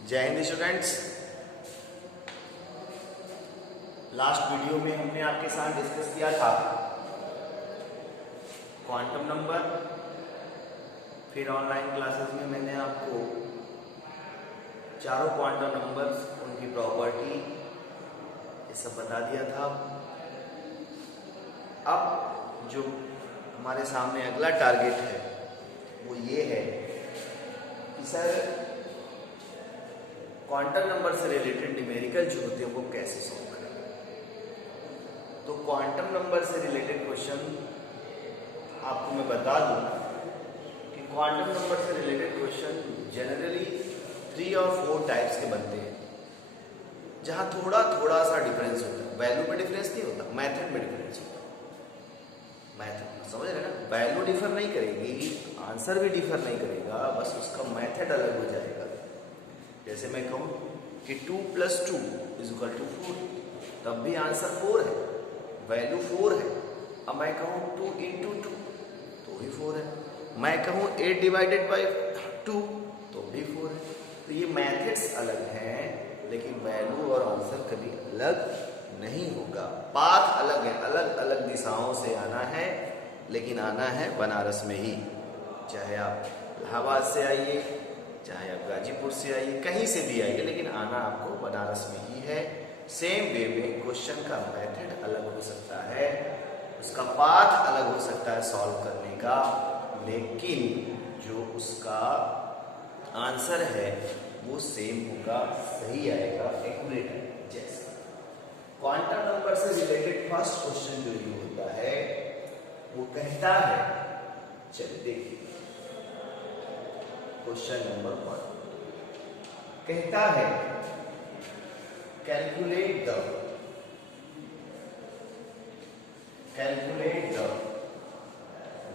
जय Hind students. Last video में हमने आपके साथ डिस्कस किया था क्वांटम नंबर। फिर ऑनलाइन क्लासेस में मैंने आपको चारों क्वांटम नंबर्स, उनकी प्रॉपर्टी, ये सब बता दिया था। अब जो हमारे सामने अगला टारगेट है वो ये है कि सर क्वांटम नंबर से रिलेटेड न्यूमेरिकल जो होते हैं वो कैसे सॉल्व करें। तो क्वांटम नंबर से रिलेटेड क्वेश्चन आपको मैं बता दूं कि क्वांटम नंबर से रिलेटेड क्वेश्चन जनरली 3 और 4 टाइप्स के बनते हैं, जहां थोड़ा थोड़ा सा डिफरेंस होता है। वैल्यू में डिफरेंस नहीं होता, मेथड में डिफरेंस होता है। मेथड समझ रहे ना, वैल्यू डिफर नहीं करेगी, आंसर भी डिफर नहीं करेगा, बस उसका मेथड अलग हो जाएगा। जैसे मैं कहूं कि 2 + 2 = 4, तब भी आंसर 4 है, वैल्यू 4 है। अब मैं कहूं 2 × 2 तो भी 4 है, मैं कहूं 8/2 तो भी 4 है। तो ये मेथड्स अलग हैं, लेकिन वैल्यू और आंसर कभी अलग नहीं होगा। पाथ अलग है, अलग अलग दिशाओं से आना है, लेकिन आना है बनारस में ही। चाहे आप इलाहाबाद से आइए, चाहे आप गाजीपुर से आइए, कहीं से भी आइए, लेकिन आना आपको बनारस में ही है। सेम वे में क्वेश्चन का मेथड अलग हो सकता है, उसका पाथ अलग हो सकता है सॉल्व करने का, लेकिन जो उसका आंसर है वो सेम होगा, सही आएगा, एक्यूरेट आएगा। जैसे क्वांटम नंबर से रिलेटेड फर्स्ट क्वेश्चन जो ये होता है वो कहता है, चलिए देखिए क्वेश्चन नंबर 1 कहता है calculate the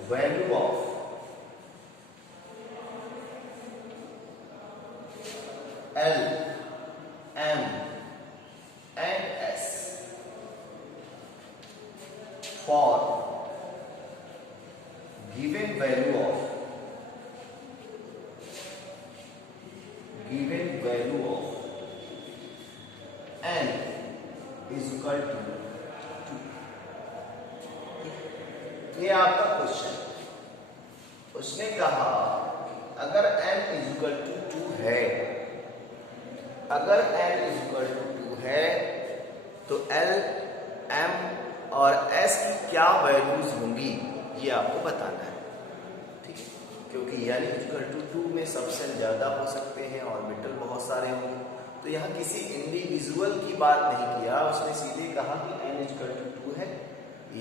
value of L, M and S for given value of n is equal to 2। ये आपका क्वेश्चन। उसने कहा अगर n is equal to 2 है, अगर n is equal to 2 है तो L, M और S की क्या वैल्यूज होंगी ये आपको बताना है, ठीक है। क्योंकि L = 2 में सबसे ज्यादा हो सकते हैं, ऑर्बिटल बहुत सारे होंगे, तो यहाँ किसी इंडिविजुअल की बात नहीं किया, उसने सीधे कहा कि n = 2 है,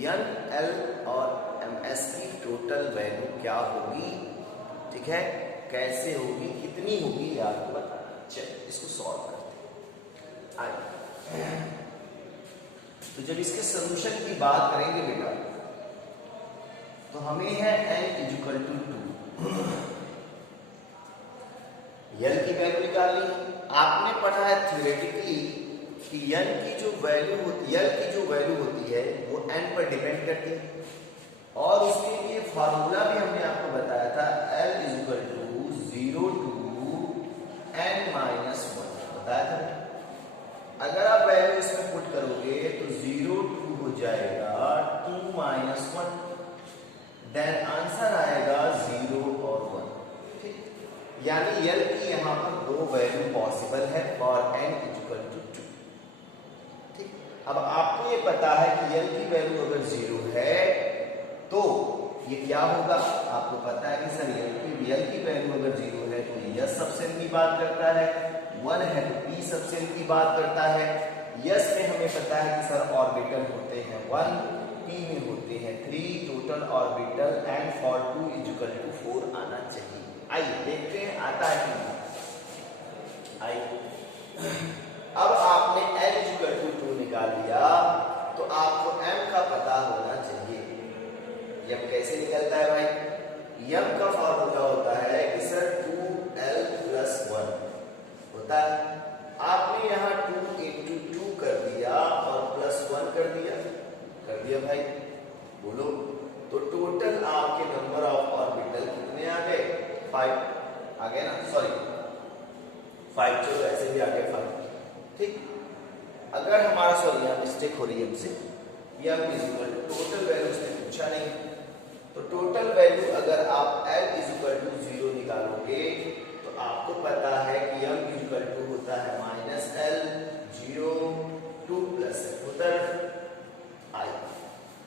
n, L और MS की टोटल वैल्यू क्या होगी, ठीक है, कैसे होगी, कितनी होगी, ये आपको बताना। चलिए इसको सॉल्व करते हैं। आइए, तो जब इसके सॉल्यूशन की बात करेंगे बेटा, तो हमें है n = 2, L की वैल्यू निकालनी है। आपने पढ़ा है थ्योरेटिकली कि L की जो वैल्यू होती है वो n पर डिपेंड करती है, और उसके लिए फार्मूला भी हमने आपको बताया था, L = 0 to n-1 बताया था। अगर आप वैल्यू इसमें पुट करोगे तो 0 2 हो जाएगा 2 - 1, देन आंसर आएगा 0 और 1, ठीक। यानी L की यहां पर 2 वैल्यू पॉसिबल है और n = 2, ठीक। अब आपको ये पता है कि L की वैल्यू अगर 0 है तो ये क्या होगा, आपको पता है कि सर L की वैल्यू अगर 0 है तो ये S सबसेट की बात करता है, 1 है तो P सबसेट की बात करता है। S में हमें पता है कि सर ऑर्बिटल होते हैं 1, P में होते हैं 3 टोटल ऑर्बिटल, एंड फॉर 2 = 4 आना चाहिए। आइए देखते हैं आता है कि नहीं। आइए, अब आपने L = 2 निकाल लिया तो आपको M का पता होना चाहिए। M कैसे निकलता है भाई, M का फॉर्मूला होता है कि सर 2L + 1 होता है। आपने यहाँ 2 × 2 कर दिया और +1 कर दिया भाई, बोलो। तो टोटल आपके नंबर ऑफ ऑर्बिटल कितने आ गए, 5 आ गए ना, सॉरी 5 चलो ऐसे भी आ गए 5, ठीक। अगर हमारा सॉरी यहाँ मिस्टेक हो रही है हमसे, यह टोटल वैल्यू उसने पूछा नहीं, तो टोटल वैल्यू अगर आप L इज इक्वल टू 0 निकालोगे तो आपको पता है कि M इज इक्वल टू होता है माइनस L 0 2 प्लस होता है I।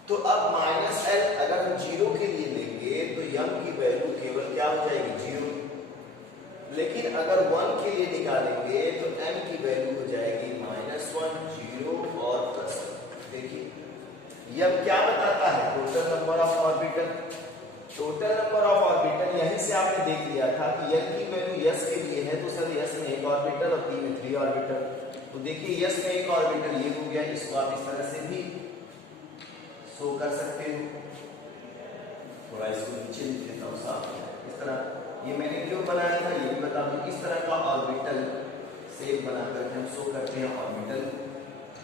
तो अब माइनस L अगर हम 0 के लिए लेंगे तो M की वैल्यू केवल क्या हो जाएगी 0, लेकिन अगर 1 के लिए निकालेंगे तो M की वैल्यू हो जाएगी माइनस 1 0 और प्लस। देखिए यह क्या बताता है, total number of orbital. Total number of orbital यहीं से आपने देख लिया था कि L की वैल्यू S के लिए है तो सर S में एक ऑर्बिटल और P में 3 ऑर्बिटल। तो देखिए S में एक ऑर्बिटल ये हो गया, इसको आप इस तरह से भी शो कर सकते हो। थोड़ा इसको नीचे लिख देता हूँ साफ, इस तरह ये मैंने क्यों बनाया था ये भी बता दूं। इस तरह का ऑर्बिटल शेप बनाकर हम शो करते हैं ऑर्बिटल।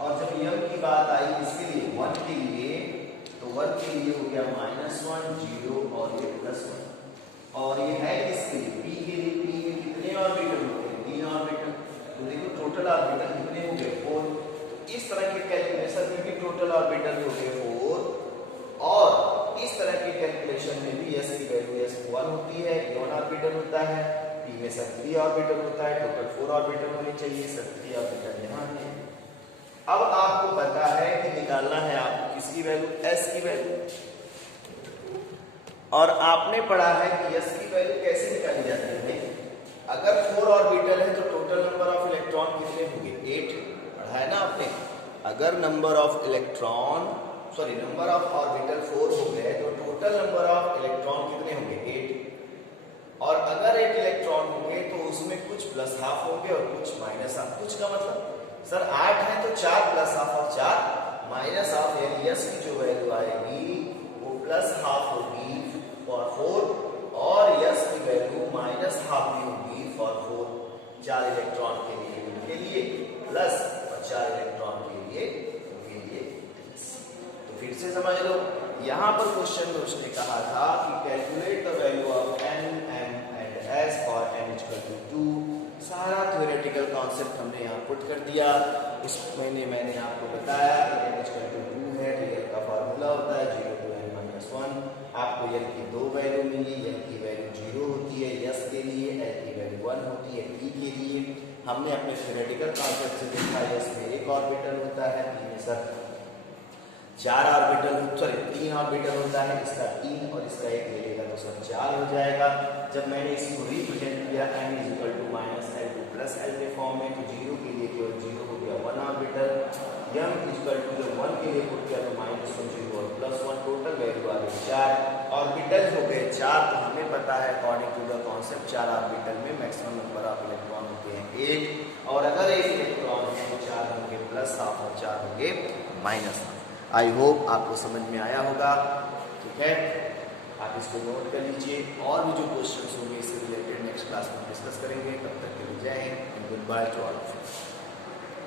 और जब M की बात आई इसके लिए 1 के लिए, तो 1 के लिए हो गया माइनस 1 0 और ये प्लस 1। और ये है किसके लिए, P के लिए। P में कितने ऑर्बिटल होते हैं 3 ऑर्बिटल। तो देखो टोटल ऑर्बिटल कितने हो गए 4। तो इस तरह के कैलकुलेशन में भी टोटल ऑर्बिटल हो गए 4, और इस तरह के कैलकुलेशन में भी S की वैल्यू S1 होती है, 1 ऑर्बिटल होता है। P में सब 3 ऑर्बिटल होता है, टोटल 4 ऑर्बिटल होने चाहिए, सब 3 ऑर्बिटल यहाँ है। अब आपको पता है कि निकालना है आपको किसकी वैल्यू, S की वैल्यू। और आपने पढ़ा है कि S की वैल्यू कैसे निकाली जाती है। अगर 4 ऑर्बिटल है तो टोटल नंबर ऑफ इलेक्ट्रॉन कितने होंगे 8, पढ़ा है ना आपने। अगर number of electron number of orbital 4 हो गए तो टोटल नंबर ऑफ इलेक्ट्रॉन कितने होंगे 8। और अगर 8 इलेक्ट्रॉन होंगे तो उसमें कुछ प्लस हाफ होंगे और कुछ माइनस हाफ। कुछ का मतलब सर 8 है तो 4 प्लस हाफ और 4 माइनस हाफ, यानी S की जो वैल्यू आएगी वो प्लस हाफ होगी फॉर 4 और S की वैल्यू माइनस हाफ भी होगी फॉर 4। 4 इलेक्ट्रॉन के लिए प्लस और 4 इलेक्ट्रॉन के लिए प्लस। तो फिर से समझ लो, यहाँ पर क्वेश्चन में उसने कहा था कि calculate the value of N M and S for N equal to 2। सारा थ्योरेटिकल कॉन्सेप्ट हमने यहाँ पुट कर दिया। इसमें मैंने आपको बताया कि N इक्वल टू 2 है तो L का फार्मूला होता है 0 to N minus 1। आपको L की 2 वैल्यू मिली, L की वैल्यू 0 होती है S के लिए, L की वैल्यू 1 होती है P के लिए। हमने अपने थ्योरेटिकल कॉन्सेप्ट से देखा S में एक ऑर्बिटल होता है, P में सर 3 ऑर्बिटल होता है। इसका 3 और इसका 1 ले लेगा तो सर 4 हो जाएगा। जब मैंने इसको रिप्रेजेंट किया M is equal to minus L to plus L के फॉर्म में, तो 0 के लिए केवल 0 हो गया 1 orbital. M is equal to जब 1 के लिए पुट किया तो माइनस 1 0 और प्लस 1, टोटल वैल्यू आ गई 4। ऑर्बिटल हो गए 4। तो हमें पता है according to the concept 4 orbital में मैक्सिमम नंबर ऑफ इलेक्ट्रॉन होते हैं 1। और अगर 1 इलेक्ट्रॉन है तो 4 होंगे प्लस हाफ और 4 होंगे माइनस हाफ। आई होप आपको समझ में आया होगा, ठीक है। आप इसको नोट कर लीजिए, और भी जो क्वेश्चंस होंगे इससे रिलेटेड नेक्स्ट क्लास में डिस्कस करेंगे। तब तक के लिए जय Hind, good by two all of you.